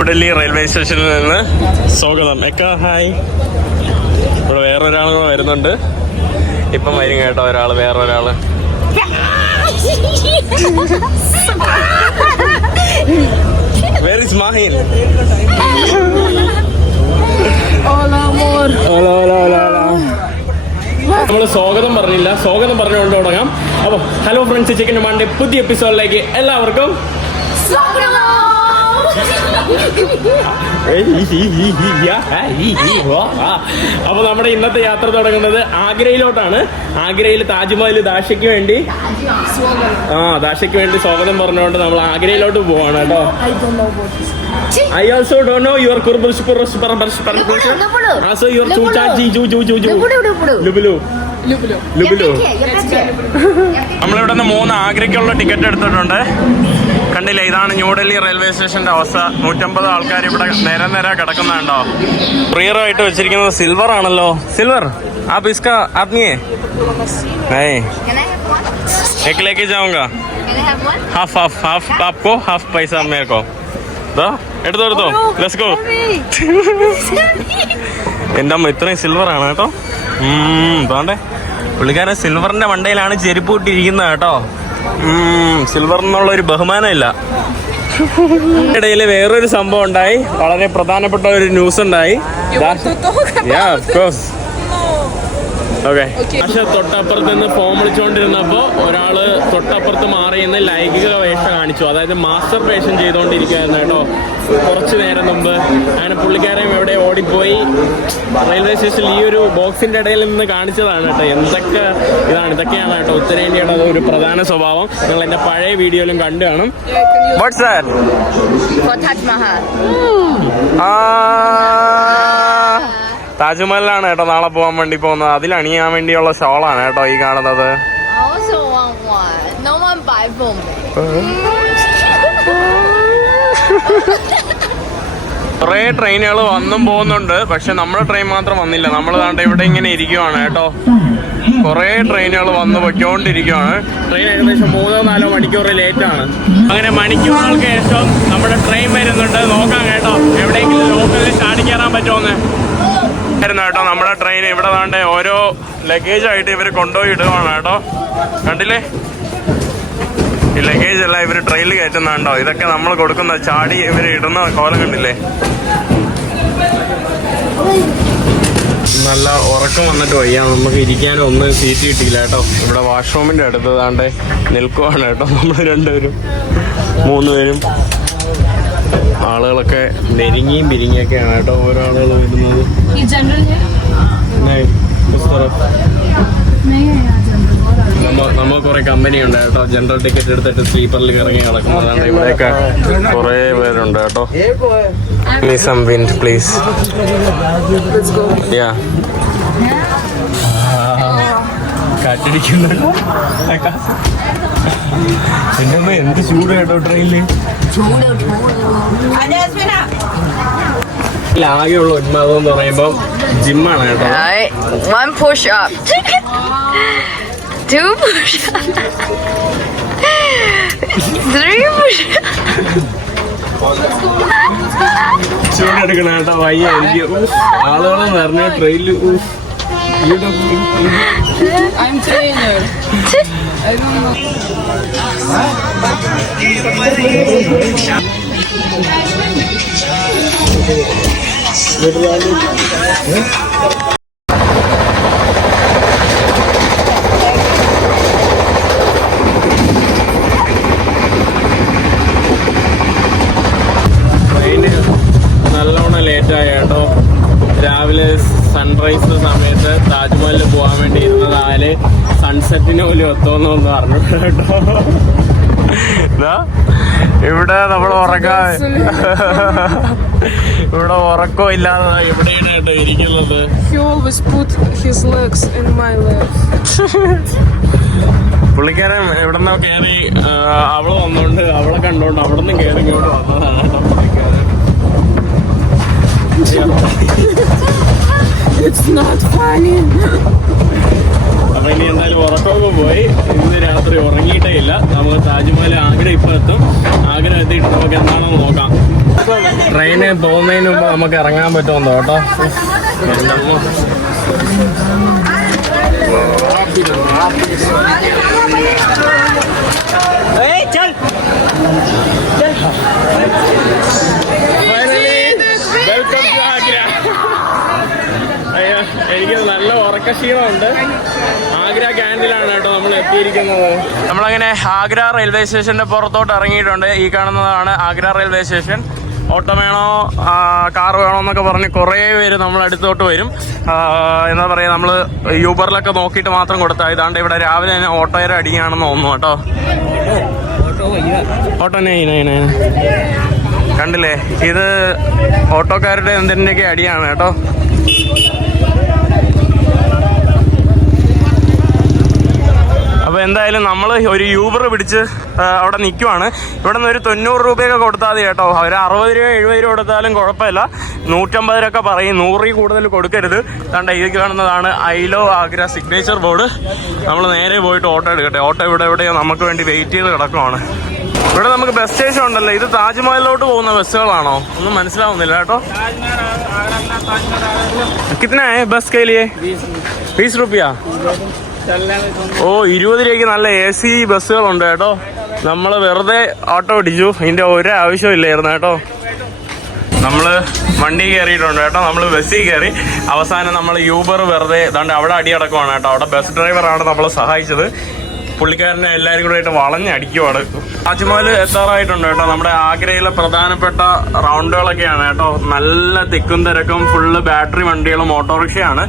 New Delhi railway സ്റ്റേഷനിൽ നിന്ന്. സ്വാഗതം. എക്ക ഹായ്. ഇവിടെ വേറൊരാൾ കൂടെ വരുന്നുണ്ട്. ഇപ്പം വരും കേട്ടോ ഒരാൾ വേറൊരാൾ വേർ ഇസ് മാഹിൻ നമ്മൾ സ്വാഗതം പറഞ്ഞില്ല. സ്വാഗതം പറഞ്ഞുകൊണ്ട് തുടങ്ങാം. അപ്പോൾ ഹലോ ഫ്രണ്ട്സ് ചിക്കൻ മണ്ടെ പുതിയ എപ്പിസോഡിലേക്ക് എല്ലാവർക്കും അപ്പൊ നമ്മുടെ ഇന്നത്തെ യാത്ര തുടങ്ങുന്നത് ആഗ്രയിലോട്ടാണ്. ആഗ്രയിൽ താജ്മഹൽ ദാഷയ്ക്ക് വേണ്ടി. ആ ദാഷയ്ക്ക് വേണ്ടി സ്വാഗതം പറഞ്ഞുകൊണ്ട് നമ്മൾ ആഗ്രയിലോട്ട് പോവാണ് കേട്ടോ. I also do know your also your ചൂച്ചാജി ജൂ ജൂ ജൂ ജൂ. ലുബുലു ലുബുലു. നമ്മളിവിടെ നിന്ന് മൂന്ന് ആഗ്രയ്ക്കുള്ള ടിക്കറ്റ് എടുത്തിട്ടുണ്ട്. കണ്ടില്ലേ ഇതാണ് ന്യൂഡൽഹി റെയിൽവേ സ്റ്റേഷന്റെ അവസ്ഥ നൂറ്റമ്പത് ആൾക്കാർ ഇവിടെ നേരെ നേരെ കിടക്കുന്നുണ്ടോ പ്രിയർ ആയിട്ട് വെച്ചിരിക്കുന്നത് സിൽവർ ആണല്ലോ സിൽവർ ആ പിസ്ക ആത്മീയേ ഏയ് एक लेके जाऊंगा हाफ हाफ हाफ आपको हाफ पैसा मेरे को ദാ, എടുത്തോ എടുത്തോ ലെറ്റ്സ് ഗോ എൻ്റെ അമ്മ ഇത്രയും സിൽവർ ആണ് കേട്ടോ തോണ്ടേ പുള്ളിക്കാരൻ സിൽവറിന്റെ മണ്ടയിലാണ് ചെരുപ്പ് ഇട്ടിരിക്കുന്നത് കേട്ടോ സിൽവർ എന്നുള്ള ഒരു ബഹുമാനം ഇല്ല ഇടയിൽ വേറൊരു സംഭവം ഉണ്ടായി. വളരെ പ്രധാനപ്പെട്ട ഒരു ന്യൂസ് ഉണ്ടായി. Yeah, of course. ഓക്കെ പക്ഷെ തൊട്ടപ്പുറത്ത് നിന്ന് ഫോം വിളിച്ചുകൊണ്ടിരുന്നപ്പോ ഒരാൾ തൊട്ടപ്പുറത്ത് മാറി നിന്ന് ലൈംഗിക വേഷ കാണിച്ചു. അതായത് മാസ്റ്റർ പേഷൻ ചെയ്തുകൊണ്ടിരിക്കുകയായിരുന്നു കേട്ടോ. കുറച്ചു നേരം മുമ്പ്. അങ്ങനെ പുള്ളിക്കാരൻ എവിടെ ഓടിപ്പോയി? റെയിൽവേ സ്റ്റേഷനിൽ ഈ ഒരു ബോക്സിന്റെ ഇടയിൽ നിന്ന് കാണിച്ചതാണ് കേട്ടോ. എന്തൊക്കെ ഇതാണ്? ഇതൊക്കെയാണ് കേട്ടോ ഉത്തരേന്ത്യയുടെ ഒരു പ്രധാന സ്വഭാവം. നിങ്ങൾ എന്റെ പഴയ വീഡിയോയിലും കണ്ടു കാണും. What's that For Taj Mahal. താജ്മഹലിലാണ് കേട്ടോ നാളെ പോകാൻ വേണ്ടി പോകുന്നത്. അതിലണിയാൻ വേണ്ടിയുള്ള ഷോളാണ് കേട്ടോ ഈ കാണുന്നത്. കുറേ ട്രെയിനുകൾ വന്നും പോകുന്നുണ്ട്. പക്ഷെ നമ്മുടെ ട്രെയിൻ മാത്രം വന്നില്ല. നമ്മൾ കണ്ട ഇവിടെ ഇങ്ങനെ ഇരിക്കുവാണ് കേട്ടോ. കുറേ ട്രെയിനുകൾ വന്ന് പൊയ്ക്കൊണ്ടിരിക്കുവാണ്. ട്രെയിൻ ഏകദേശം മൂന്നോ നാലോ മണിക്കൂർ ലേറ്റ് ആണ് അങ്ങനെ മണിക്കൂറുകൾക്ക് ശേഷം നമ്മുടെ ട്രെയിൻ വരുന്നുണ്ട്. നോക്കാം കേട്ടോ. എവിടെയെങ്കിലും ലോക്കലിൽ സ്റ്റാർട്ട് കയറാൻ പറ്റുമോന്ന് ആയിരുന്നു കേട്ടോ. നമ്മുടെ ട്രെയിൻ ഇവിടെ ദാണ്ട് ഓരോ ലഗേജ് ആയിട്ട് ഇവർ കൊണ്ടുപോയി ഇടുവാണ് കേട്ടോ. കണ്ടില്ലേ? ഈ ലഗേജ് എല്ലാം ഇവർ ട്രെയിനിൽ കയറ്റുന്നുണ്ടോ ഇതൊക്കെ നമ്മൾ കൊടുക്കുന്ന ചാടി ഇവർ ഇടുന്ന കോലം കണ്ടില്ലേ? നല്ല ഉറക്കം വന്നിട്ട് വയ്യ. നമുക്ക് ഇരിക്കാനും ഒന്നും സീറ്റ് കിട്ടിയില്ല കേട്ടോ. ഇവിടെ വാഷ്റൂമിന്റെ അടുത്ത് താണ്ടേ നിൽക്കുവാണ് കേട്ടോ. നമ്മൾ രണ്ടുപേരും. മൂന്ന് പേരും ആളുകളൊക്കെ നെരുങ്ങിയും പിരിങ്ങിയൊക്കെയാണ് കേട്ടോ ഓരോ ആളുകൾ വരുന്നത് നമ്മൾ കുറെ കമ്പനി ഉണ്ട് കേട്ടോ. ജനറൽ ടിക്കറ്റ് എടുത്തിട്ട് സ്ലീപ്പറിൽ ഇറങ്ങി നടക്കുന്നതാണ് ഇവിടെയൊക്കെ കുറെ പേരുണ്ട് കേട്ടോ. Please some wind please yeah കാറ്റടിക്കുന്നു എന്റെ അമ്മ എന്ത് ചൂട് കേട്ടോ ട്രെയിനിൽ ആകെയുള്ള ഉന്മാദം എന്ന് പറയുമ്പോൾ ജിമ്മാണ് കേട്ടോ. One push up. Two push up. Three push up. ചൂടെടുക്കണ കേട്ടോ വയ്യ എനിക്ക് ആളോളം ആളുകളെ നിറഞ്ഞ ട്രെയിനിൽ I'm trainer. Ayun. Ayun. എത്തുമെന്നൊന്ന് പറഞ്ഞു കേട്ടോ ദാ, ഇവിടെ നമ്മൾ ഉറക്കാൻ ഇവിടെ ഉറക്കം ഇല്ലാതെ ദാ ഇവിടെയാണ് കേട്ടോ ഇരിക്കുന്നത് He always put his legs in my legs. പുള്ളിക്കാരൻ ഇവിടെ നിന്ന് കയറി അവൾ വന്നോണ്ട് അവളെ കണ്ടോണ്ട് അവിടെ നിന്ന് കയറി ഇങ്ങോട്ട് വന്നതാണ് It's not funny. അപ്പൊ ഇനി എന്തായാലും ഉറക്കമൊക്കെ പോയി. ഇന്ന് രാത്രി ഉറങ്ങിയിട്ടേ ഇല്ല. നമുക്ക് താജ്മഹൽ ആഗ്ര ഇപ്പൊ എത്തും. ആഗ്ര എത്തിയിട്ട് നമുക്ക് എന്താണെന്ന് നോക്കാം. ട്രെയിന് പോകുന്നതിന് മുമ്പ് നമുക്ക് ഇറങ്ങാൻ പറ്റുമെന്നോ കേട്ടോ. വെൽക്കം നല്ല ഉറക്കക്ഷീണമുണ്ട് ആഗ്ര ക്യാൻഡിലാണ് കേട്ടോ നമ്മൾ എത്തിയിരിക്കുന്നത്. നമ്മളങ്ങനെ ആഗ്ര റെയിൽവേ സ്റ്റേഷന്റെ പുറത്തോട്ട് ഇറങ്ങിയിട്ടുണ്ട്. ഈ കാണുന്നതാണ് ആഗ്ര റെയിൽവേ സ്റ്റേഷൻ. ഓട്ടോ വേണോ? കാർ വേണോ എന്നൊക്കെ പറഞ്ഞ് കുറേ പേര് നമ്മൾ അടുത്തോട്ട് വരും. എന്താ പറയുക നമ്മൾ യൂബറിലൊക്കെ നോക്കിയിട്ട് മാത്രം കൊടുത്താൽ ഇതാണ്ട് ഇവിടെ രാവിലെ തന്നെ ഓട്ടോയുടെ അടിയാണെന്ന് തോന്നുന്നു കേട്ടോ. ഓട്ടോ കണ്ടില്ലേ? ഇത് ഓട്ടോക്കാരുടെ എന്തിന്റെയൊക്കെ അടിയാണ് കേട്ടോ. അപ്പോൾ എന്തായാലും നമ്മൾ ഒരു യൂബർ പിടിച്ച് അവിടെ നിൽക്കുവാണ് ഇവിടെ നിന്ന് ഒരു തൊണ്ണൂറ് രൂപയൊക്കെ കൊടുത്താൽ മതി കേട്ടോ. ഒരു അറുപത് രൂപ എഴുപത് രൂപ കൊടുത്താലും കുഴപ്പമില്ല. നൂറ്റമ്പതിലൊക്കെ പറയും. നൂറിൽ കൂടുതൽ കൊടുക്കരുത്. കണ്ട ഇത് കാണുന്നതാണ് ഐലോ ആഗ്ര സിഗ്നേച്ചർ ബോർഡ് നമ്മൾ നേരെ പോയിട്ട് ഓട്ടോ എടുക്കട്ടെ. ഓട്ടോ ഇവിടെ എവിടെയോ നമുക്ക് വേണ്ടി വെയിറ്റ് ചെയ്ത് കിടക്കുവാണ്. ഇവിടെ നമുക്ക് ബസ് സ്റ്റേഷൻ ഉണ്ടല്ലോ. ഇത് താജ്മഹലിലോട്ട് പോകുന്ന ബസ്സുകളാണോ? ഒന്നും മനസ്സിലാവുന്നില്ല കേട്ടോ. കിത്തനായ ബസ് കയ്യിലേ? ബീസ്. റുപ്യ ഓ ഇരുപത് രൂപയ്ക്ക് നല്ല എ സി ബസ്സുകളുണ്ട് കേട്ടോ. നമ്മൾ വെറുതെ ഓട്ടോ ഓടിച്ചു. ഇതിന്റെ ഒരു ആവശ്യമില്ലായിരുന്നു കേട്ടോ. നമ്മൾ വണ്ടി കയറിയിട്ടുണ്ട് കേട്ടോ. നമ്മൾ ബസ്സിൽ കയറി. അവസാനം നമ്മൾ യൂബർ വെറുതെ ഇതാണ്ട് അവിടെ അടിയടക്കമാണ് കേട്ടോ. അവിടെ ബസ് ഡ്രൈവറാണ് നമ്മളെ സഹായിച്ചത്. പുള്ളിക്കാരനെ എല്ലാവരും കൂടെ ആയിട്ട് വളഞ്ഞടിക്കുവാണ് താജ്മഹൽ എത്താറായിട്ടുണ്ട് കേട്ടോ. നമ്മുടെ ആഗ്രയിലെ പ്രധാനപ്പെട്ട റൗണ്ടുകളൊക്കെയാണ് കേട്ടോ. നല്ല തിക്കും തിരക്കും ഫുള്ള് ബാറ്ററി വണ്ടികളും ഓട്ടോറിക്ഷയാണ്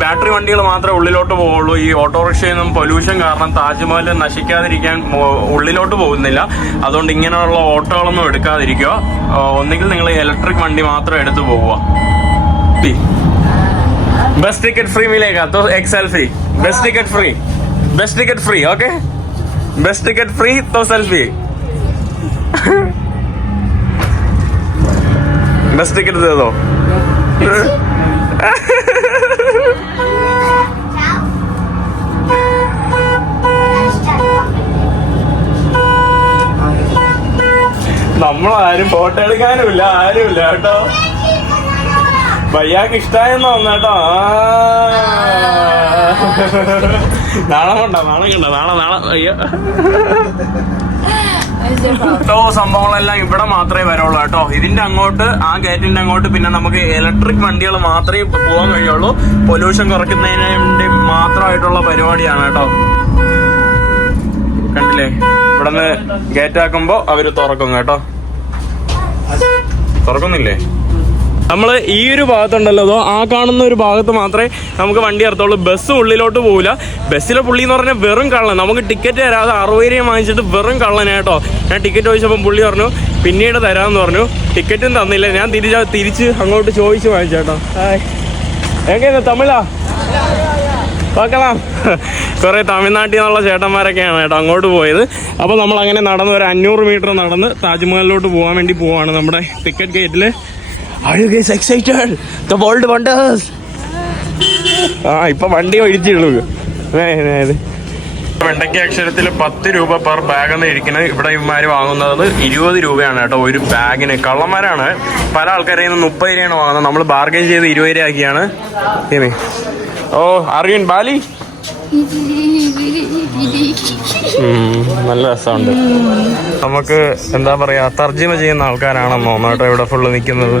ബാറ്ററി വണ്ടികൾ മാത്രമേ ഉള്ളിലോട്ട് പോവുള്ളൂ. ഈ ഓട്ടോറിക്ഷയൊന്നും പൊല്യൂഷൻ കാരണം താജ്മഹൽ നശിക്കാതിരിക്കാൻ ഉള്ളിലോട്ട് പോകുന്നില്ല. അതുകൊണ്ട് ഇങ്ങനെയുള്ള ഓട്ടോകളൊന്നും എടുക്കാതിരിക്കുക. ഒന്നുകിൽ നിങ്ങൾ ഇലക്ട്രിക് വണ്ടി മാത്രം എടുത്തു പോവുക. ബസ് ടിക്കറ്റ് ഫ്രീ മീലേക്ക്. തോ എക് selfie bus ticket free bus ticket free okay bus ticket free തോ സെൽഫി ബസ് ടിക്കറ്റ് തേതോ? നമ്മളാരും ഫോട്ടോ എടുക്കാനുമില്ല ആരുമില്ല കേട്ടോ. വയ്യാക്ക് ഇഷ്ടായെന്ന് ആ. നാളെ കൊണ്ട നാളെ കണ്ട നാളെ നാളെ അയ്യോ. സംഭവങ്ങളെല്ലാം ഇവിടെ മാത്രമേ വരുള്ളൂ കേട്ടോ. ഇതിന്റെ അങ്ങോട്ട് ആ ഗേറ്റിന്റെ അങ്ങോട്ട് പിന്നെ നമുക്ക് ഇലക്ട്രിക് വണ്ടികൾ മാത്രമേ പോകാൻ കഴിയുള്ളൂ. പൊല്യൂഷൻ കുറയ്ക്കുന്നതിന് വേണ്ടി മാത്രമായിട്ടുള്ള പരിപാടിയാണ് കേട്ടോ. കണ്ടില്ലേ? ഇവിടെ നിന്ന് ഗേറ്റ് ആക്കുമ്പോ അവർ തുറക്കും കേട്ടോ. തുറക്കുന്നില്ലേ? നമ്മൾ ഈ ഒരു ഭാഗത്തുണ്ടല്ലോ അതോ ആ കാണുന്ന ഒരു ഭാഗത്ത് മാത്രമേ നമുക്ക് വണ്ടി ഇറത്തുള്ളൂ ബസ് ഉള്ളിലോട്ട് പോകില്ല ബസ്സിലെ പുള്ളി എന്ന് പറഞ്ഞാൽ വെറും കള്ളൻ. നമുക്ക് ടിക്കറ്റ് തരാതെ അറുപത് രൂപ വാങ്ങിച്ചിട്ട് വെറും കള്ളനായിട്ടോ ഞാൻ ടിക്കറ്റ് ചോദിച്ചപ്പോൾ പുള്ളി പറഞ്ഞു പിന്നീട് തരാമെന്ന് പറഞ്ഞു. ടിക്കറ്റും തന്നില്ല. ഞാൻ തിരിച്ച് തിരിച്ച് അങ്ങോട്ട് ചോദിച്ച് വാങ്ങിച്ചേട്ടോ. എങ്ങനെ തമിഴാ? നോക്കണം കുറേ തമിഴ്നാട്ടിൽ നിന്നുള്ള ചേട്ടന്മാരൊക്കെയാണ് കേട്ടോ അങ്ങോട്ട് പോയത്. അപ്പോൾ നമ്മൾ അങ്ങനെ നടന്ന് ഒരു അഞ്ഞൂറ് മീറ്റർ നടന്ന് താജ്മഹലിലോട്ട് പോകാൻ വേണ്ടി പോവാണ് നമ്മുടെ ടിക്കറ്റ് ഗേറ്റിൽ എക്സൈറ്റഡ് world ആ ഇപ്പൊ വണ്ടി ഒഴിച്ചുള്ളൂ വെണ്ടയ്ക്ക അക്ഷരത്തിൽ പത്ത് രൂപ പെർ ബാഗ് എന്ന് ഇരിക്കുന്നത് ഇവിടെ ഇവന്മാര് വാങ്ങുന്നത് ഇരുപത് രൂപയാണ് കേട്ടോ ഒരു ബാഗിന് കള്ളന്മാരാണ്. പല ആൾക്കാരെയും നിന്ന് മുപ്പത് രൂപയാണ് വാങ്ങുന്നത്. നമ്മൾ ബാർഗൈൻ ചെയ്ത് ഇരുപത് രൂപ ആക്കിയാണ്. ഓ അറിയൻ ബാലി നല്ല രസമുണ്ട്. നമുക്ക് എന്താ പറയാ തർജിമ ചെയ്യുന്ന ആൾക്കാരാണോ കേട്ടോ ഇവിടെ ഫുള്ള് നിൽക്കുന്നത്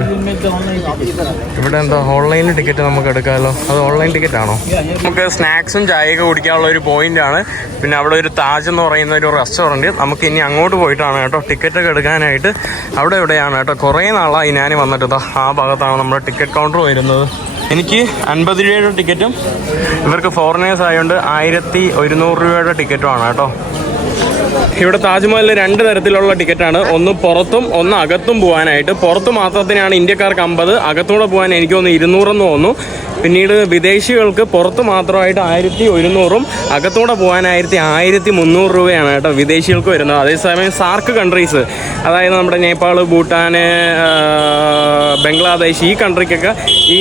ഇവിടെ എന്താ ഓൺലൈൻ ടിക്കറ്റ് നമുക്ക് എടുക്കാമല്ലോ അത് ഓൺലൈൻ ടിക്കറ്റ് ആണോ? നമുക്ക് സ്നാക്സും ചായയൊക്കെ കുടിക്കാനുള്ള ഒരു പോയിന്റ് ആണ്. പിന്നെ അവിടെ ഒരു താജ് എന്ന് പറയുന്ന ഒരു റെസ്റ്റോറന്റ് നമുക്ക് ഇനി അങ്ങോട്ട് പോയിട്ടാണ് കേട്ടോ. ടിക്കറ്റ് ഒക്കെ എടുക്കാനായിട്ട് അവിടെ എവിടെയാണ് കേട്ടോ. കുറേ നാളായി ഞാൻ വന്നിട്ട് ആ ഭാഗത്താണ് നമ്മുടെ ടിക്കറ്റ് കൗണ്ടർ വരുന്നത് എനിക്ക് അൻപത് രൂപയുടെ ടിക്കറ്റും ഇവർക്ക് ഫോറിനേഴ്സ് ആയതുകൊണ്ട് ആയിരത്തി ഒരുന്നൂറ് രൂപയുടെ ടിക്കറ്റുമാണ് കേട്ടോ. ഇവിടെ താജ്മഹലിൽ രണ്ട് തരത്തിലുള്ള ടിക്കറ്റാണ്. ഒന്ന് പുറത്തും ഒന്ന് അകത്തും പോകാനായിട്ട് പുറത്ത് മാത്രത്തിനാണ് ഇന്ത്യക്കാർക്ക് അമ്പത് അകത്തൂടെ പോകാൻ എനിക്ക് തോന്നുന്നു ഇരുന്നൂറെന്ന് തോന്നുന്നു. പിന്നീട് വിദേശികൾക്ക് പുറത്ത് മാത്രമായിട്ട് ആയിരത്തി ഒരുന്നൂറും അകത്തൂടെ പോകാനായിരത്തി ആയിരത്തി മുന്നൂറ് രൂപയാണ് കേട്ടോ വിദേശികൾക്ക് വരുന്നത്. അതേസമയം സാർക്ക് കൺട്രീസ് അതായത് നമ്മുടെ നേപ്പാൾ ഭൂട്ടാൻ ബംഗ്ലാദേശ് ഈ കൺട്രിക്കൊക്കെ ഈ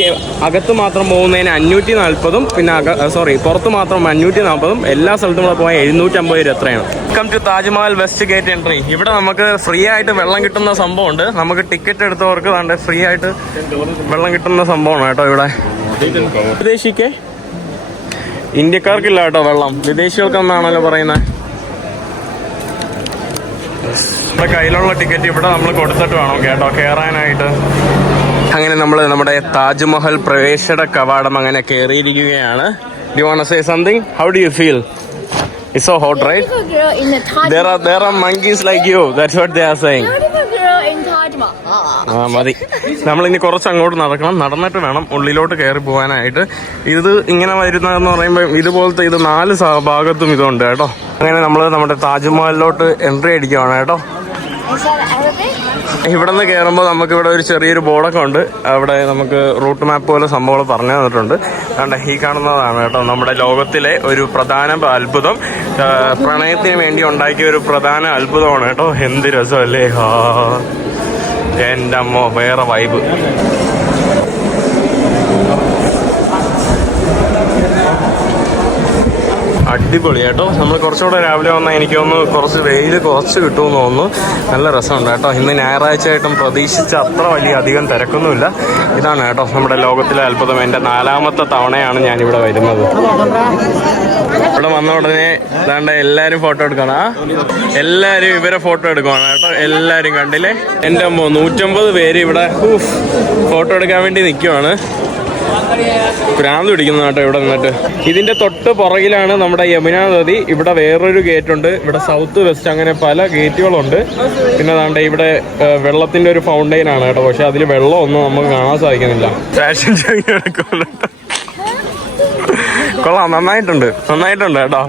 അകത്ത് മാത്രം പോകുന്നതിന് അഞ്ഞൂറ്റി നാൽപ്പതും പിന്നെ സോറി പുറത്ത് മാത്രം അഞ്ഞൂറ്റി നാൽപ്പതും എല്ലാ സ്ഥലത്തും കൂടെ പോയാൽ എഴുന്നൂറ്റമ്പത് രൂപ എത്രയാണ്. Welcome to Taj Mahal west gate entry ഇവിടെ നമുക്ക് ഫ്രീ ആയിട്ട് വെള്ളം കിട്ടുന്ന സംഭവമുണ്ട്. നമുക്ക് ടിക്കറ്റ് എടുത്തവർക്ക് വേണ്ട ഫ്രീ ആയിട്ട് വെള്ളം കിട്ടുന്ന സംഭവമാണ് കേട്ടോ ഇവിടെ. വിദേശിക്കേ? ഇന്ത്യക്കാർക്കില്ല കേട്ടോ വെള്ളം. വിദേശികൾക്ക് എന്നാണല്ലോ പറയുന്നത് നമ്മുടെ കയ്യിലുള്ള ടിക്കറ്റ് ഇവിടെ നമ്മൾ കൊടുത്തിട്ട് വേണം കേട്ടോ കയറാനായിട്ട് അങ്ങനെ നമ്മൾ നമ്മുടെ താജ്മഹൽ പ്രവേശന കവാടം അങ്ങനെ കയറിയിരിക്കുകയാണ് do want say something how do you feel it's so hot right? Girl in the Taj there are there are monkeys like you. That's what they are saying. Beautiful girl in Taj Mahal. ആ മതി. നമ്മൾ ഇനി കുറച്ച് അങ്ങോട്ട് നടക്കണം. നടന്നിട്ട് വേണം ഉള്ളിലോട്ട് കയറി പോകാനായിട്ട്. ഇത് ഇങ്ങനെ വരുന്നതെന്ന് പറയുമ്പോൾ ഇതുപോലത്തെ ഇത് നാല് സ- ഭാഗത്തും ഇതുണ്ട് കേട്ടോ. അങ്ങനെ നമ്മൾ നമ്മുടെ താജ്മഹലിലോട്ട് എൻട്രി അടിക്കുവാണ് കേട്ടോ. Is that Arabic? ഇവിടെ നിന്ന് കയറുമ്പോൾ നമുക്ക് ഇവിടെ ഒരു ചെറിയൊരു ബോർഡൊക്കെ ഉണ്ട്. അവിടെ നമുക്ക് റൂട്ട് മാപ്പ് പോലെ സംഭവങ്ങൾ പറഞ്ഞു തന്നിട്ടുണ്ട്. കണ്ട ഈ കാണുന്നതാണ് കേട്ടോ നമ്മുടെ ലോകത്തിലെ ഒരു പ്രധാന അത്ഭുതം. പ്രണയത്തിന് വേണ്ടി ഉണ്ടാക്കിയ ഒരു പ്രധാന അത്ഭുതമാണ് കേട്ടോ. എന്ത് രസമല്ലേ? ഹാ എന്റെ അമ്മ വേറെ വൈബ് അടിപൊളി കേട്ടോ. നമ്മൾ കുറച്ചുകൂടെ രാവിലെ വന്നാൽ എനിക്ക് തോന്നുന്നു കുറച്ച് വെയിൽ കുറച്ച് കിട്ടുമെന്ന് തോന്നുന്നു. നല്ല രസമുണ്ട് കേട്ടോ. ഇന്ന് ഞായറാഴ്ച ആയിട്ടും പ്രതീക്ഷിച്ച അത്ര വലിയ അധികം തിരക്കൊന്നുമില്ല. ഇതാണ് കേട്ടോ നമ്മുടെ ലോകത്തിലെ അത്ഭുതം. എന്റെ നാലാമത്തെ തവണയാണ് ഞാനിവിടെ വരുന്നത്. ഇവിടെ വന്ന ഉടനെ ഇതാണ്ട് എല്ലാവരും ഫോട്ടോ എടുക്കണം. എല്ലാവരും ഇവരെ ഫോട്ടോ എടുക്കുവാണ് കേട്ടോ. എല്ലാവരും കണ്ടില്ലേ? എന്റെ അമ്മ നൂറ്റമ്പത് പേര് ഇവിടെ ഫോട്ടോ എടുക്കാൻ വേണ്ടി നിൽക്കുവാണ് ഭ്രാന്ത് പിടിക്കുന്ന കേട്ടോ ഇവിടെ നിന്നിട്ട്. ഇതിന്റെ തൊട്ട് പുറകിലാണ് നമ്മുടെ യമുന നദി. ഇവിടെ വേറൊരു ഗേറ്റ് ഉണ്ട്. ഇവിടെ സൗത്ത് വെസ്റ്റ് അങ്ങനെ പല ഗേറ്റുകളുണ്ട് പിന്നെ അതാണ്ട് ഇവിടെ വെള്ളത്തിന്റെ ഒരു ഫൗണ്ടെയിൻ ആണ് കേട്ടോ. പക്ഷെ അതിൽ വെള്ളമൊന്നും നമുക്ക് കാണാൻ സാധിക്കുന്നില്ല. ഫാഷൻ കൊള്ളാം. നന്നായിട്ടുണ്ട്. നന്നായിട്ടുണ്ട് കേട്ടോ.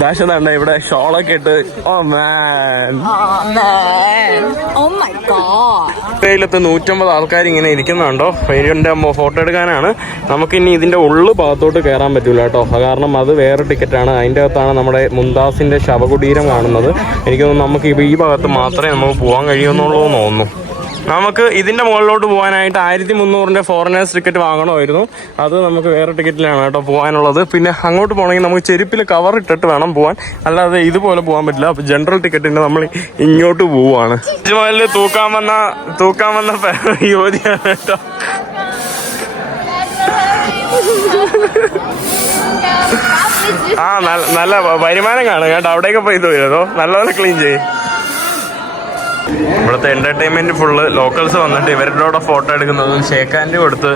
ദാശ തണ്ട ഇവിടെ ഷോളൊക്കെ ഇട്ട്. ഓ മാൻ Oh man. Oh god. നൂറ്റമ്പത് ആൾക്കാർ ഇങ്ങനെ ഇരിക്കുന്നുണ്ടോ? എന്റെ അമ്മ ഫോട്ടോ എടുക്കാനാണ്. നമുക്കിനി ഇതിന്റെ ഉള്ളു ഭാഗത്തോട്ട് കയറാൻ പറ്റൂല കേട്ടോ. കാരണം അത് വേറെ ടിക്കറ്റാണ്. അതിന്റെ അകത്താണ് നമ്മുടെ മുന്താസിന്റെ ശവകുടീരം കാണുന്നത്. എനിക്ക് തോന്നുന്നു നമുക്ക് ഇപ്പൊ ഈ ഭാഗത്ത് മാത്രമേ നമുക്ക് പോകാൻ കഴിയുന്നുള്ളൂ എന്ന് തോന്നുന്നു. നമുക്ക് ഇതിന്റെ മുകളിലോട്ട് പോകാനായിട്ട് ആയിരത്തി മുന്നൂറിന്റെ ഫോറിനേഴ്സ് ടിക്കറ്റ് വാങ്ങണമായിരുന്നു. അത് നമുക്ക് വേറെ ടിക്കറ്റിലാണ് കേട്ടോ പോകാനുള്ളത്. പിന്നെ അങ്ങോട്ട് പോകണമെങ്കിൽ നമുക്ക് ചെരുപ്പിൽ കവർ ഇട്ടിട്ട് വേണം പോകാൻ. അല്ലാതെ ഇതുപോലെ പോകാൻ പറ്റില്ല. അപ്പൊ ജനറൽ ടിക്കറ്റിന് നമ്മൾ ഇങ്ങോട്ട് പോവാണ്. താജ്മഹലിൽ തൂക്കാൻ വന്ന തൂക്കാൻ വന്ന യുവതിയാണ് കേട്ടോ. ആ നല്ല നല്ല വരുമാനം കാണും കേട്ടോ. അവിടെയൊക്കെ പോയി തോന്നിയതോ നല്ലപോലെ ക്ലീൻ ചെയ്യും. ഇവിടുത്തെ എന്റർടൈൻമെന്റ് ഫുള്ള് ലോക്കൽസ് വന്നിട്ട് ഇവരുടെ ഫോട്ടോ എടുക്കുന്നതും ഷേക്ക് ഹാൻഡ് കൊടുത്ത്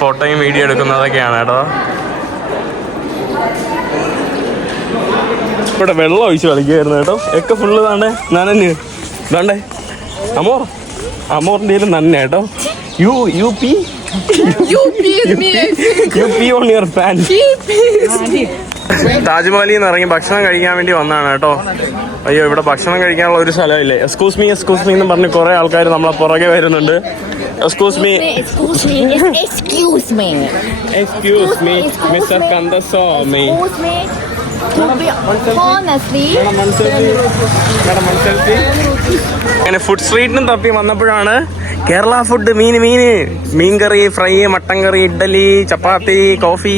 ഫോട്ടോയും വീഡിയോ എടുക്കുന്നതൊക്കെയാണ് കേട്ടോ. ഇവിടെ വെള്ളം ഒഴിച്ച് കളിക്കുമായിരുന്നു കേട്ടോ. ഒക്കെ ഫുള്ള് താണ്ടേ നനഞ്ഞ്. വേണ്ടേ അമോർ. അമോറിന്റെ നന്നെ കേട്ടോ. You you pee? Me. You pee on your pant താജ്മഹലിൽ നിന്ന് ഇറങ്ങി ഭക്ഷണം കഴിക്കാൻ വേണ്ടി വന്നതാണ് കേട്ടോ. അയ്യോ ഇവിടെ ഭക്ഷണം കഴിക്കാനുള്ള ഒരു സ്ഥലമില്ലേ. എക്സ്ക്യൂസ് മീ എക്സ്ക്യൂസ് മീ എന്ന് പറഞ്ഞ് കുറെ ആൾക്കാർ നമ്മളെ പുറകെ വരുന്നുണ്ട്. Excuse me Excuse me. Excuse me. Excuse me mister Kandaswamy Excuse me. To be honestly, അങ്ങനെ ഫുഡ് സ്ട്രീറ്റിനും തപ്പി വന്നപ്പോഴാണ് കേരള ഫുഡ് മീൻ മീന് മീൻ. Curry fry mutton curry idli chapati coffee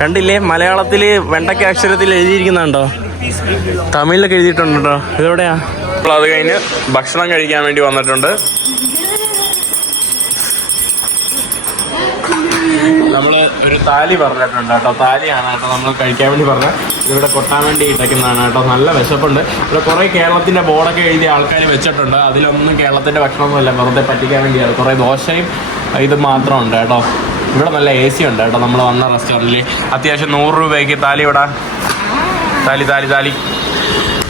കണ്ടില്ലേ? മലയാളത്തിൽ വെണ്ടയ്ക്ക അക്ഷരത്തിൽ എഴുതിയിരിക്കുന്നുണ്ടോ? തമിഴിലൊക്കെ എഴുതിയിട്ടുണ്ടോ? ഇതെവിടെയാ? അപ്പോൾ അത് കഴിഞ്ഞ് ഭക്ഷണം കഴിക്കാൻ വേണ്ടി വന്നിട്ടുണ്ട്. നമ്മൾ ഒരു താലി പറഞ്ഞിട്ടുണ്ട് കേട്ടോ. താലിയാണ് കേട്ടോ നമ്മൾ കഴിക്കാൻ വേണ്ടി പറഞ്ഞത്. ഇവിടെ കൊട്ടാൻ വേണ്ടി ഇട്ടേക്കുന്നതാണ് കേട്ടോ. നല്ല വിശപ്പുണ്ട്. ഇവിടെ കുറെ കേരളത്തിന്റെ ബോർഡൊക്കെ എഴുതിയ ആൾക്കാർ വെച്ചിട്ടുണ്ട്. അതിലൊന്നും കേരളത്തിന്റെ ഭക്ഷണമൊന്നുമല്ല. വെറുതെ പറ്റിക്കാൻ വേണ്ടിയാണ്. കുറെ ദോശയും ഇത് മാത്രമുണ്ട് കേട്ടോ. ഇവിടെ നല്ല എ സി ഉണ്ട് കേട്ടോ നമ്മൾ വന്ന റെസ്റ്റോറന്റിൽ അത്യാവശ്യം നൂറ് രൂപയ്ക്ക് താലി ഇവിടെ. താലി താലി താലി.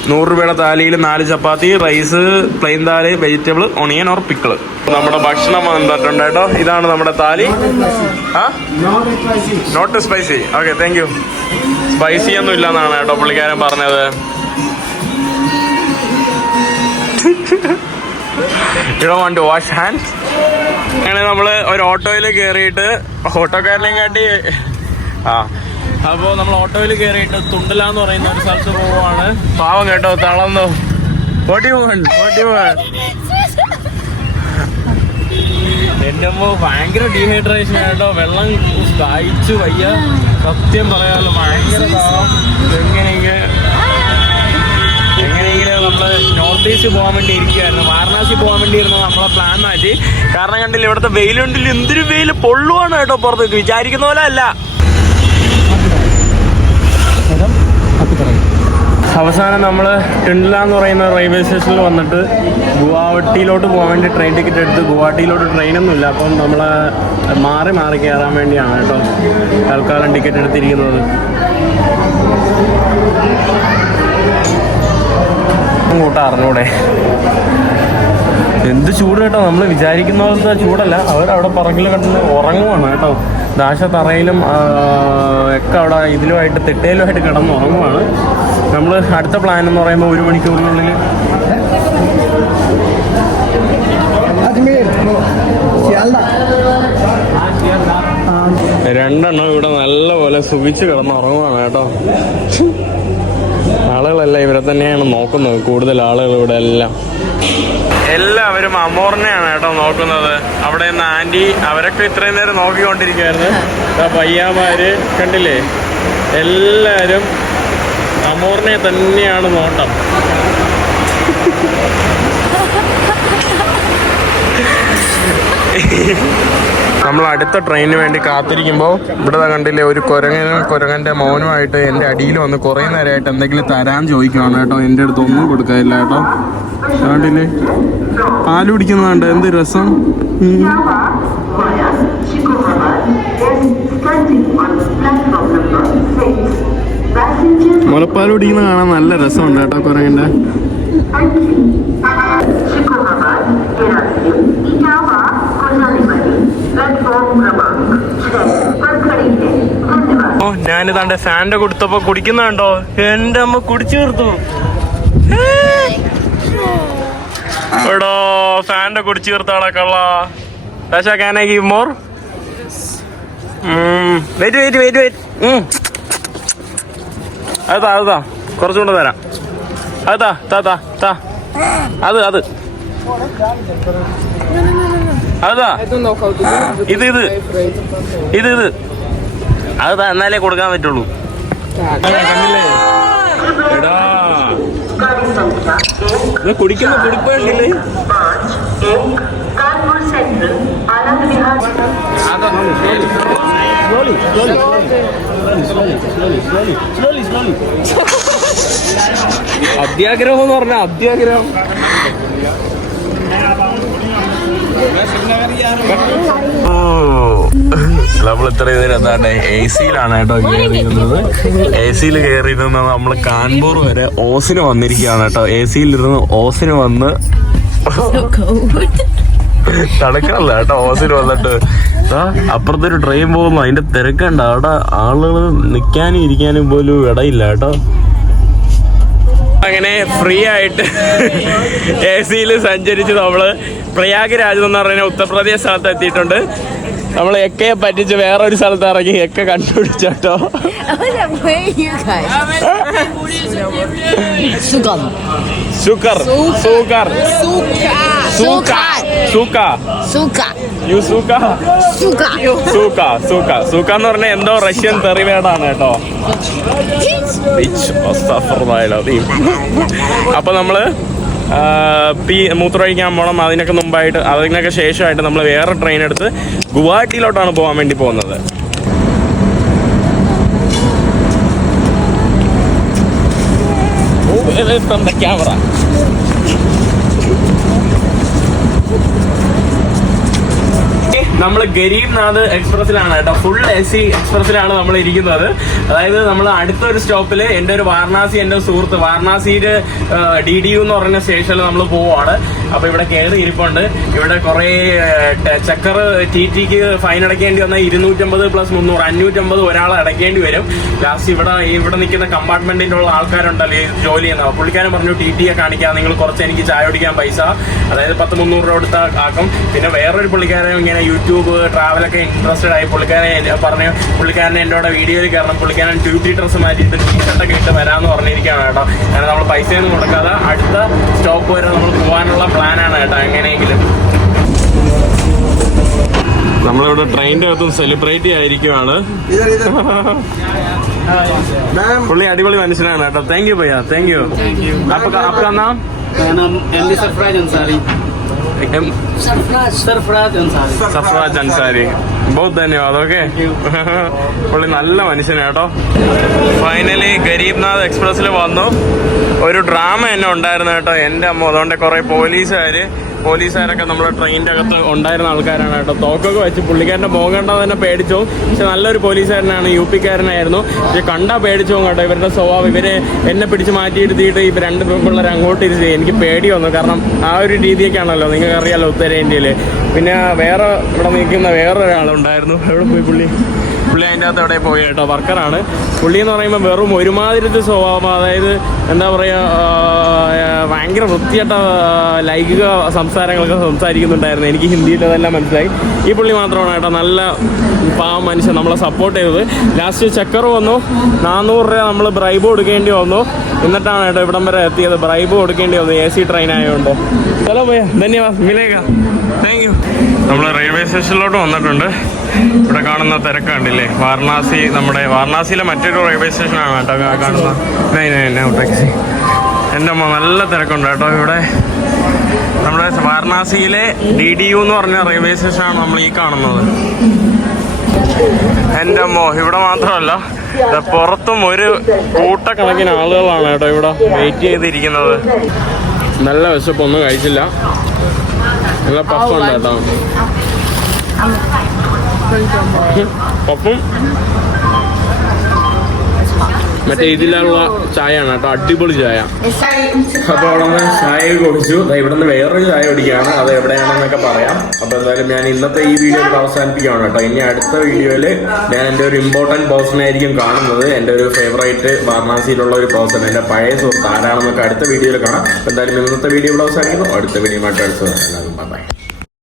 നൂറ് രൂപയുടെ താലിയിൽ നാല് chapati rice plain thali vegetable onion or pickle നമ്മുടെ ഭക്ഷണം വന്നിട്ടുണ്ട് കേട്ടോ. ഇതാണ് നമ്മുടെ താലി. ആ? Not spicy okay thank you spicy ഒന്നും ഇല്ലെന്നാണ് കേട്ടോ പുള്ളിക്കാരൻ പറഞ്ഞത്. യു വാണ്ട് വാഷ് ഹാൻഡ് അങ്ങനെ നമ്മൾ ഒരു ഓട്ടോയിൽ കയറിയിട്ട് ഓട്ടോക്കാരനെയും കാട്ടി ആ. അപ്പോൾ നമ്മൾ ഓട്ടോയിൽ കയറിയിട്ട് തുണ്ടല എന്ന് പറയുന്ന ഒരു സ്ഥലത്ത് പോവാണ്. പാവം കേട്ടോ തളർന്നു. ഓട്ടി പോകണ്ട ഓട്ടി എന്റെ അമ്മ ഭയങ്കര ഡീഹൈഡ്രേഷൻ ആയിട്ടോ വെള്ളം ദാഹിച്ചു വയ്യ. സത്യം പറയാമല്ലോ ഭയങ്കര ദാഹം എങ്ങനെയെങ്കിലും എങ്ങനെയെങ്കിലും നമ്മൾ നോർത്ത് ഈസ്റ്റ് പോകാൻ വേണ്ടി ഇരിക്കുകയായിരുന്നു വാരണാസി പോകാൻ വേണ്ടി ഇരുന്നത് നമ്മളെ പ്ലാൻ മാറ്റി. കാരണം കണ്ടില്ല ഇവിടുത്തെ വെയിലുണ്ടില്ല എന്തൊരു വെയിൽ പൊള്ളുവാണ് കേട്ടോ പുറത്തേക്ക്. വിചാരിക്കുന്ന പോലെ അല്ല. അവസാനം നമ്മൾ ടിൻഡല എന്ന് പറയുന്ന റെയിൽവേ സ്റ്റേഷനിൽ വന്നിട്ട് ഗുവാഹട്ടിയിലോട്ട് പോകാൻ വേണ്ടി ട്രെയിൻ ടിക്കറ്റ് എടുത്ത് ഗുവാഹട്ടിയിലോട്ട് ട്രെയിനൊന്നുമില്ല അപ്പം നമ്മൾ മാറി മാറി കയറാൻ വേണ്ടിയാണ് കേട്ടോ തൽക്കാലം ടിക്കറ്റ് എടുത്തിരിക്കുന്നത്. കൂട്ടാറിലൂടെ എന്ത് ചൂട് കേട്ടോ. നമ്മൾ വിചാരിക്കുന്ന പോലത്തെ ചൂടല്ല. അവിടെ പറകിൽ കണ്ടത് ഉറങ്ങുവാണ് കേട്ടോ. ദാശ തറയിലും ഒക്കെ അവിടെ ഇതിലുമായിട്ട് തിട്ടയിലുമായിട്ട് കിടന്ന് ഉറങ്ങുവാണ്. നമ്മൾ അടുത്ത പ്ലാൻ എന്ന് പറയുമ്പോൾ ഒരു മണിക്കൂറിനുള്ളിൽ രണ്ടെണ്ണം ഇവിടെ നല്ലപോലെ സുഖിച്ച് കിടന്ന് ഉറങ്ങുവാണ് കേട്ടോ. ആളുകളെല്ലാം ഇവരെ തന്നെയാണ് നോക്കുന്നത് കൂടുതൽ ആളുകൾ ഇവിടെ എല്ലാം. എല്ലാവരും അമോറിനെയാണ് കേട്ടോ നോക്കുന്നത്. അവിടെ നിന്ന് ആന്റി അവരൊക്കെ ഇത്രയും നേരം നോക്കിക്കൊണ്ടിരിക്കുകയായിരുന്നു. പയ്യാമാര് കണ്ടില്ലേ? എല്ലാവരും അമോറിനെ തന്നെയാണ് നോട്ടം. നമ്മൾ അടുത്ത ട്രെയിനിന് വേണ്ടി കാത്തിരിക്കുമ്പോൾ ഇവിടെ കണ്ടില്ലേ ഒരു കുരങ്ങനും കുരങ്ങന്റെ മൗനമായിട്ട് എന്റെ അടിയിൽ വന്ന് കുറേ നേരമായിട്ട് എന്തെങ്കിലും തരാൻ ചോദിക്കുവാണ് കേട്ടോ. എന്റെ അടുത്ത് ഒന്നും കൊടുക്കാനില്ല കേട്ടോ. കണ്ടില്ലേ? പാൽ പിടിക്കുന്നതുണ്ട് എന്ത് രസം? മുലപ്പാൽ കുടിക്കുന്ന കാണാൻ നല്ല രസമുണ്ട് കേട്ടോ കുരങ്ങന്റെ ഓ ഞാനിതാണ്ട് ഫാന്റെ കൊടുത്തപ്പോ കുടിക്കുന്നുണ്ടോ? എന്റെ അമ്മ കുടിച്ചു തീർത്തു. എടോ ഫാന്റെ കുടിച്ചു തീർത്താളെ കള്ള. ദശ can I give more wait wait wait wait അതാ അതാ കുറച്ചുകൂടെ തരാം. അതാ താ താ താ അത് അത്. അതാ. ഇത് ഇത്. ഇത് ഇത്. അത് താ, എന്നാലേ കൊടുക്കാൻ പറ്റുള്ളൂ. കുടിക്കുന്ന എടാ slowly, അത്യാഗ്രഹം എന്ന് പറഞ്ഞ അത്യാഗ്രഹം. നമ്മൾ ഇത്രയും നേരം എന്താണ് എ സിയിലാണ് കേട്ടോ കയറിയിരുന്നത് എ സിയിൽ കയറിയിരുന്ന നമ്മൾ കാൺപൂർ വരെ ഓസിന് വന്നിരിക്കുകയാണ് കേട്ടോ. എ സിയിലിരുന്ന് ഓസിന് വന്ന് തണുക്കണല്ല. കേട്ടോ ഓസിന് വന്നിട്ട്. അപ്പുറത്തൊരു ട്രെയിൻ പോകുന്നു. അതിന്റെ തിരക്കണ്ട. അവിടെ ആളുകൾ നിൽക്കാനും ഇരിക്കാനും പോലും ഇടയില്ല കേട്ടോ അങ്ങനെ ഫ്രീ ആയിട്ട് എ സിയിൽ സഞ്ചരിച്ച് നമ്മൾ പ്രയാഗ്രാജ് എന്ന് പറയുന്ന ഉത്തർപ്രദേശ് സ്ഥലത്ത് എത്തിയിട്ടുണ്ട്. നമ്മൾ എക്കയെ പറ്റിച്ച് വേറൊരു സ്ഥലത്ത് ഇറങ്ങി എക്ക കണ്ടുപിടിച്ചോ guys? Sugan. സൂക്കർ സൂക്ക സൂക്ക സൂക്ക. യു സൂക്ക സൂക്ക സൂക്ക സൂക്ക സൂക്ക എന്ന് പറഞ്ഞ എന്തോ റഷ്യൻ തെറിവേടാണ് കേട്ടോ. അപ്പൊ നമ്മൾ പി മൂത്രമൊഴിക്കാൻ പോകണം അതിനൊക്കെ മുമ്പായിട്ട് അതിനൊക്കെ ശേഷമായിട്ട് നമ്മൾ വേറെ ട്രെയിൻ എടുത്ത് ഗുവാഹട്ടിയിലോട്ടാണ് പോകാൻ വേണ്ടി പോകുന്നത്. ക്യാമറ നമ്മൾ ഗരീബ് നാഥ് എക്സ്പ്രസിലാണ് കേട്ടോ. ഫുൾ എ സി എക്സ്പ്രസിലാണ് നമ്മൾ ഇരിക്കുന്നത്. അതായത് നമ്മൾ അടുത്തൊരു സ്റ്റോപ്പിൽ എന്റെ ഒരു വാരണാസി എന്റെ സുഹൃത്ത് വാരണാസിയിൽ ഡി ഡി യു എന്ന് പറഞ്ഞ സ്റ്റേഷനിൽ നമ്മൾ പോവാണ്. അപ്പോൾ ഇവിടെ കയറി ഇരിപ്പുണ്ട്. ഇവിടെ കുറേ ചക്കർ ടി ടിക്ക് ഫൈൻ അടയ്ക്കേണ്ടി വന്നാൽ ഇരുന്നൂറ്റമ്പത് പ്ലസ് മുന്നൂറ് അഞ്ഞൂറ്റമ്പത് ഒരാൾ അടയ്ക്കേണ്ടി വരും. ലാസ്റ്റ് ഇവിടെ ഇവിടെ നിൽക്കുന്ന കമ്പാർട്ട്മെന്റിന്റെ ഉള്ള ആൾക്കാരുണ്ടല്ലോ ജോലി ചെയ്യുന്ന പുള്ളിക്കാരൻ പറഞ്ഞു ടി ടിയെ കാണിക്കാം. നിങ്ങൾ കുറച്ച് എനിക്ക് ചായ കുടിക്കാൻ പൈസ. അതായത് പത്ത് മുന്നൂറ് രൂപ കൊടുത്താൽ ആക്കും. പിന്നെ വേറൊരു പുള്ളിക്കാരൻ ഇങ്ങനെ യൂട്യൂബ് യൂട്യൂബ് ട്രാവലൊക്കെ ഇൻട്രസ്റ്റഡ് ആയി പുള്ളിക്കാരെ പറഞ്ഞു പുള്ളിക്കാരനെ എന്റെ കൂടെ വീഡിയോയിൽ കയറണം പുള്ളിക്കാരൻ ഡ്യൂട്ടി ഡ്രസ്സ് മാറ്റിയിട്ട് ടീഷർട്ടൊക്കെ ഇട്ട് വരാമെന്ന് പറഞ്ഞിരിക്കുകയാണ് കേട്ടോ. കാരണം നമ്മൾ പൈസയൊന്നും കൊടുക്കാതെ അടുത്ത സ്റ്റോപ്പ് വരെ നമ്മൾ പോകാനുള്ള പ്ലാനാണ് കേട്ടോ എങ്ങനെയെങ്കിലും. നമ്മളിവിടെ ട്രെയിനിന്റെ അകത്തും സെലിബ്രേറ്റ് ആയിരിക്കുവാണ്. പുള്ളി അടിപൊളി മനുഷ്യനാണ് കേട്ടോ. താങ്ക് യു ഭയ്യ താങ്ക് യു അപ്പൊ അപ്പൊ എന്നാ? എം സർഫ്രാജ് അൻസാരി. ബഹുത് ധന്യവാദം ഓക്കെ? പുള്ളി നല്ല മനുഷ്യനാട്ടോ ഫൈനലി ഗരീബ് നാഥ് എക്സ്പ്രസ്സിൽ വന്നു. ഒരു ഡ്രാമ എന്നെ ഉണ്ടായിരുന്നു കേട്ടോ. എന്റെ അമ്മ അതുകൊണ്ട് കുറെ പോലീസുകാർ പോലീസുകാരൊക്കെ നമ്മുടെ ട്രെയിനിന്റെ അകത്ത് ഉണ്ടായിരുന്ന ആൾക്കാരാണ് കേട്ടോ. തോക്കൊക്കെ വെച്ച് പുള്ളിക്കാരന്റെ മുഖം തന്നെ പേടിച്ചു പക്ഷെ നല്ലൊരു പോലീസുകാരനാണ് യു പിക്കാരനായിരുന്നു. പക്ഷെ കണ്ടാ പേടിച്ചു കേട്ടോ. ഇവരുടെ സ്വഭാവം ഇവരെ എന്നെ പിടിച്ച് മാറ്റിയിരുത്തിയിട്ട് ഇവർ രണ്ട് പിള്ളേർ അങ്ങോട്ട് ഇരുത്തി എനിക്ക് പേടി വന്നു. കാരണം ആ ഒരു രീതിയൊക്കെയാണല്ലോ നിങ്ങൾക്ക് അറിയാലോ ഉത്തരേന്ത്യയിൽ പിന്നെ വേറെ ഇവിടെ നിൽക്കുന്ന വേറൊരാളുണ്ടായിരുന്നു. എവിടെ പോയി പുള്ളി പുള്ളി അതിന്റെ അകത്ത് എവിടെ പോയി കേട്ടോ? വർക്കറാണ്. പുള്ളി എന്ന് പറയുമ്പോൾ വെറും ഒരുമാതിരത്തെ സ്വഭാവം അതായത് എന്താ പറയുക ഭയങ്കര വൃത്തിയായിട്ട ലൈംഗിക സംസാരങ്ങളൊക്കെ സംസാരിക്കുന്നുണ്ടായിരുന്നു. എനിക്ക് ഹിന്ദിയിൽ അതെല്ലാം മനസ്സിലായി. ഈ പുള്ളി മാത്രമാണ് കേട്ടോ നല്ല പാവം മനുഷ്യൻ നമ്മളെ സപ്പോർട്ട് ചെയ്തത്. ലാസ്റ്റ് ചക്കർ വന്നു. നാനൂറ് രൂപ നമ്മൾ ബ്രൈബ് കൊടുക്കേണ്ടി വന്നു. എന്നിട്ടാണ് കേട്ടോ ഇവിടം വരെ എത്തിയത്. ബ്രൈബ് കൊടുക്കേണ്ടി വന്നു. എ സി ട്രെയിൻ ആയതുകൊണ്ട് ഹലോ ഭയ്യ ധന്യവാദ്. മിലേഖ താങ്ക് യു നമ്മൾ റെയിൽവേ സ്റ്റേഷനിലോട്ട് വന്നിട്ടുണ്ട്. ഇവിടെ കാണുന്ന തിരക്ക് കണ്ടില്ലേ? വാരണാസി നമ്മുടെ വാരണാസിയിലെ മറ്റൊരു റെയിൽവേ സ്റ്റേഷനാണ് കേട്ടോ. കാണുന്ന ടാക്സി എന്റെ അമ്മ നല്ല തിരക്കുണ്ട് കേട്ടോ ഇവിടെ. നമ്മുടെ വാരണാസിയിലെ ഡി ഡി യു എന്ന് പറഞ്ഞ റെയിൽവേ സ്റ്റേഷനാണ് നമ്മൾ ഈ കാണുന്നത്. എന്റെ അമ്മോ ഇവിടെ മാത്രമല്ല പുറത്തും ഒരു കൂട്ടക്കണക്കിന് ആളുകളാണ് കേട്ടോ ഇവിടെ വെയിറ്റ് ചെയ്തിരിക്കുന്നത്. നല്ല വിശപ്പൊന്നും കഴിച്ചില്ല. നല്ല പഫുണ്ട് കേട്ടോ പപ്പും മറ്റേ ഇതിലുള്ള ചായയാണ് കേട്ടോ അടിപൊളി ചായ. അപ്പൊ അവിടെ ചായ കുടിച്ചു. ഇവിടുന്ന് വേറൊരു ചായ കുടിക്കുകയാണ്. അത് എവിടെയാണെന്നൊക്കെ പറയാം. അപ്പൊ എന്തായാലും ഞാൻ ഇന്നത്തെ ഈ വീഡിയോ അവസാനിപ്പിക്കുകയാണ് കേട്ടോ. ഇനി അടുത്ത വീഡിയോയിൽ ഞാൻ എന്റെ ഒരു ഇമ്പോർട്ടന്റ് പേഴ്സണെ ആയിരിക്കും കാണുന്നത്. എന്റെ ഒരു ഫേവറേറ്റ് വാരണാസിയിലുള്ള ഒരു പേഴ്സൺ എന്റെ പഴയ സുഹൃത്ത് ആരാണെന്നൊക്കെ അടുത്ത വീഡിയോയിൽ കാണാം. എന്തായാലും ഇന്നത്തെ വീഡിയോ ഇവിടെ അവസാനിക്കുന്നു. അടുത്ത വീഡിയോ ആയിട്ട് അടുത്ത ബൈ